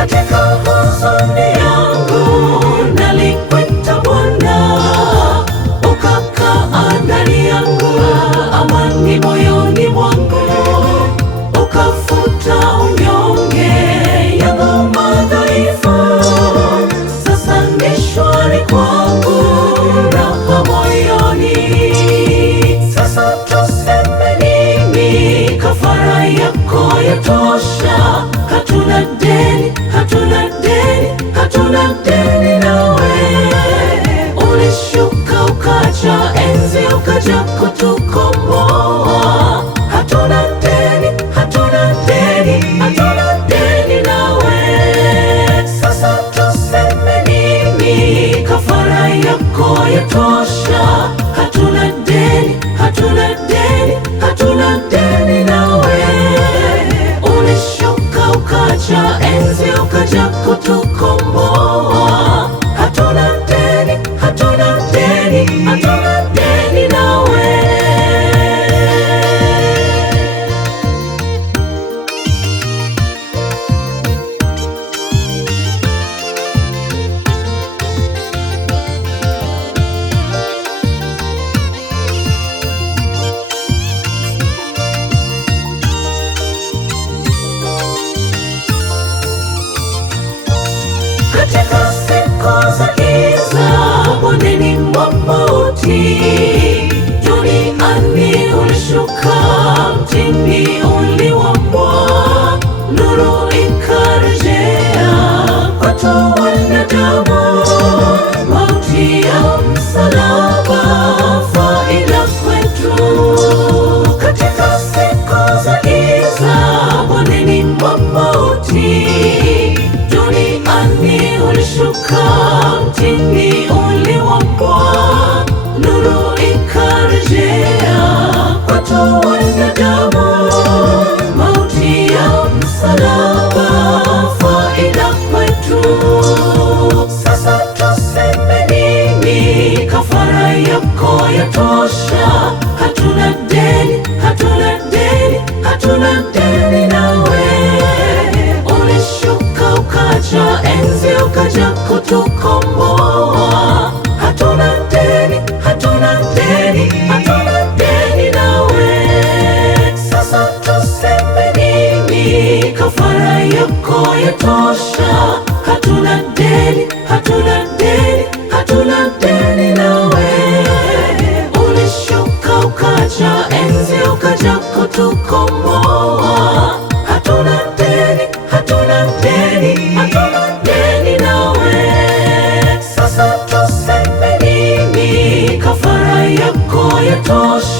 Katika huzuni yangu nalikuita Bwana, ukakaa ndani yangu, amani moyoni mwangu, ukafuta unyonge yangu madhaifu. Sasa ni shwari kwangu, raha moyoni. Sasa tuseme nini? Kafara yako yatosha. Hatuna deni, hatuna deni, hatuna deni nawe. Ulishuka ukaja enzi, ukaja kutukomboa. Hatuna deni, hatuna deni, hatuna deni nawe. Sasa tuseme nini? Kafara yako yatosha. Hatuna deni, hatuna deni, hatuna deni nawe. Ulishuka ukaja enzi, ukaja kutukomboa. Hatuna deni, hatuna deni, hatuna deni nawe. Katika siku za giza, bondeni mwa mauti, duniani ulishuka, mtini uliumbwa, nuru ikarejea kwetu wanadamu. Mauti ya msalaba, faida kwetu. Katika siku za giza, bondeni mwa mauti, duniani ulishuka, mtini uliumbwa, nuru ikarejea kwetu wanadamu. Mauti ya msalaba, faida kwetu. Sasa tuseme nini? Kafara yako yatosha. Hatuna deni, hatuna deni, hatuna deni nawe. Ulishuka ukaja enzi, ukaja kutukomboa. Hatuna deni, hatuna deni, hatuna deni nawe. Sasa tuseme nini? Kafara yako yatosha. Hatuna deni, hatuna deni, hatuna deni nawe. Ulishuka ukaja enzi, ukaja kutukomboa. Hatuna deni, hatuna deni, hatuna deni nawe. Sasa tuseme nini? Kafara yako yatosha.